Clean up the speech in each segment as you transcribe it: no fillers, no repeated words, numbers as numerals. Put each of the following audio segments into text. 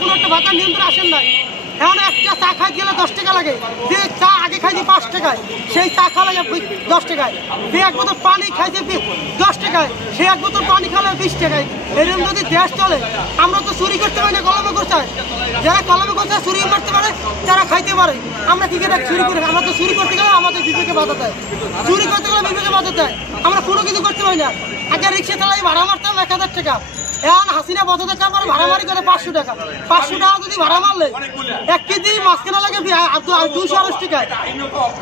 কোনো একটা ভাতার নিয়ন্ত্রণ আসেন নাই। এখন একটা চা খাইতে গেলে 10 টাকা লাগে, যে চা আগে খাইছে 5 টাকায় সেই চা খাওয়া লাগে 10 টাকায়, যে এক বোতল পানি খাইছে 10 টাকায় সেই এক বোতল পানি খাওয়া 20 টাকায়। এরকম যদি দেশ চলে, আমরা তো চুরি করতে পারি না, কলমে করতে, যারা কলমে করতে চুরি করতে পারে তারা খাইতে পারে। আমরা কি করে চুরি করি? আমরা তো চুরি করতে গেলে আমাদের বিবেকে বাধা দেয়, চুরি করতে গেলে বিবেকে বাধা দেয়, আমরা কোনো কিছু করতে পারি না। আগে রিক্সা চালাই ভাড়া মারতাম 1000 টাকা, এখন হাসিনা বছর টাকা পরে ভাড়া মারি করে 500 টাকা। 500 টাকা যদি ভাড়া মারলে 1 কেজি মাছ কেনা লাগে 280 টাকায়।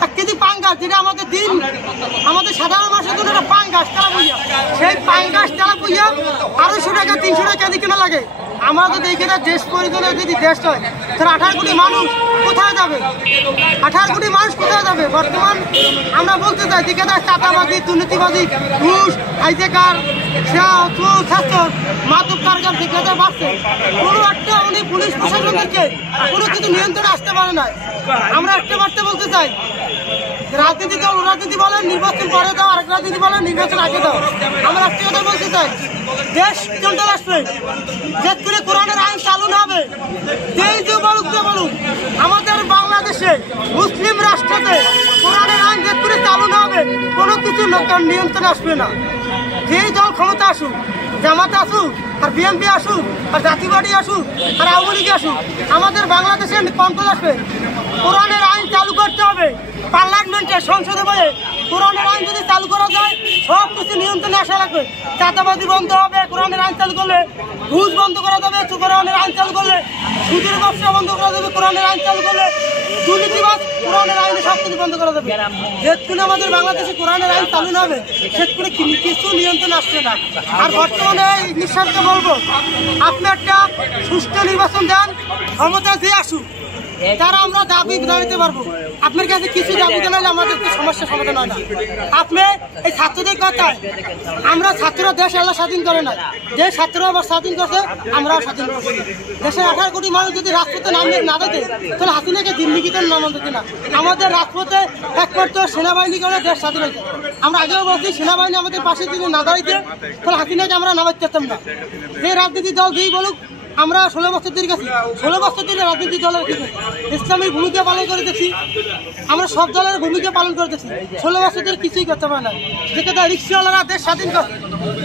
1 কেজি পাঙ্গাস, যেটা আমাদের দিন আমাদের সাধারণ মানুষের জন্য একটা পাঙ্গাস তেলা পুইয়া, সেই পাঙ্গাস তেলা পুইয়া 250 টাকা 300 টাকা কেজি কেনা লাগে। আমরা তো দেখি না দেশ পরিচালনা যদি দেশ হয় তাহলে 18 কোটি মানুষ কোথায় যাবে? 18 কোটি মানুষ কোথায় যাবে? বর্তমান আমরা বলতে চাই দেখে না, চাঁদাবাজি, দুর্নীতিবাজি, ঘুষ, হাইজেকার, ছাত্র মাদক কারখানা থেকে বাড়ছে। কোনো একটা উনি পুলিশ প্রশাসন থেকে কোনো কিছু নিয়ন্ত্রণে আসতে পারে না। আমরা একটা বার্তা বলতে চাই, রাজনীতি দল রাজনীতি বলেন নির্বাচন পরে দাও, আরেক রাজনীতি বলেন নির্বাচন আগে দাও। আমরা একটা কথা বলতে চাই, দেশ চলতে আসবে, যে করে কোরআনের আইন চালু না হবে, যেই যে বলুক যে বলুক, আমাদের বাংলাদেশে মুসলিম রাষ্ট্রতে কোরআনের আইন যে করে চালু না হবে, কোনো কিছু নিয়ন্ত্রণে আসবে না। যেই দল ক্ষমতা আসুক, জামাতে আসুক, আর বিএনপি আসুক, আর জাতীয়বাদী আসুক, আর আওয়ামী লীগ আসুক, আমাদের বাংলাদেশে কন্ট্রোল আসবে। কোরআনের আইন চালু করতে হবে, পার্লামেন্টে সংসদে বলে কোরআনের আইন যদি চালু করা যায় সব কিছু নিয়ন্ত্রণে আসা লাগবে। চাঁদাবাজি বন্ধ হবে কোরআনের আইন চালু করলে, ঘুষ বন্ধ করা যাবে কোরআনের আইন চালু করলে, সুদের ব্যবসা বন্ধ করা যাবে কোরআনের আইন চালু করলে, দুর্নীতিবাজ কোরআনের আইনে সব কিছু বন্ধ করা যাবে। যেক্ষণ আমাদের বাংলাদেশে কোরআনের আইন চালু না হবে সেক্ষণ কিছু নিয়ন্ত্রণ আসবে না। আর বর্তমানে নিঃস্বার্থ বলবো, আপনি একটা সুষ্ঠু নির্বাচন দেন, ক্ষমতা দিয়ে আসুক, তারা আমরা দাবি জানাতে পারবো। আপনার কাছে কিছু দাবি জানালে আমাদের সমস্যার সমাধান হয় না। আপনি এই ছাত্রদের কথায়, আমরা ছাত্ররা দেশ আল্লাহ স্বাধীন করে না, যে ছাত্ররা আবার স্বাধীন করছে আমরাও স্বাধীন করছি। দেশের 18 কোটি মানুষ যদি রাজপথে নামে না দেখে তাহলে হাসিনাকে জিন্দিগিতে নামান দেখে না। আমাদের রাজপথে একমাত্র সেনাবাহিনী করে দেশ স্বাধীন হয়েছে। আমরা আগেও বলছি, সেনাবাহিনী আমাদের পাশে যদি না দাঁড়াইতে তাহলে হাসিনাকে আমরা নামাইতে পারতাম না। যে রাজনীতি দল যেই বলুক, আমরা 16 বছর ধরে গেছি, 16 বছর ধরে রাজনীতি দলের ইসলামী ভূমিকা পালন করে দেখছি, আমরা সব দলের ভূমিকা পালন করতেছি। 16 বছর ধরে কিছুই করতে পারে না। দেখে তো রিক্সাওয়ালারা দেশ স্বাধীন করে,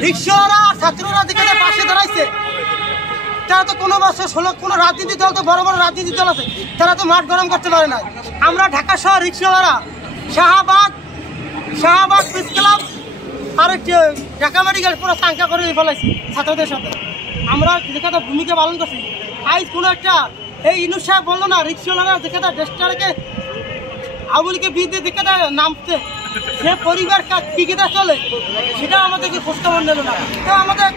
রিক্সাওয়ালা ছাত্ররা দেখে পাশে দাঁড়াইছে, তারা তো কোনো বছর কোনো রাজনীতি দল, তো বড় বড় রাজনীতি দল আছে, তারা তো মাঠ গরম করতে পারে না। আমরা ঢাকা শহর রিক্সাওয়ালারা শাহবাগ প্রেস ক্লাব আর ঢাকা মেডিকেল পুরো সংখ্যা করে ফেলাইছি ছাত্রদের সাথে। আমরা যেখানে ভূমিকা পালন করছি, আজ কোনো একটা এই ইনুস সাহেব বললো না, রিক্সাওয়ালারা যেখানে দেশটাকে আওয়ামী লীগের বিরুদ্ধে যেখানে নামতে, সে পরিবার কি চলে সেটা আমাদেরকে প্রস্তাবন দিল না। তো আমাদের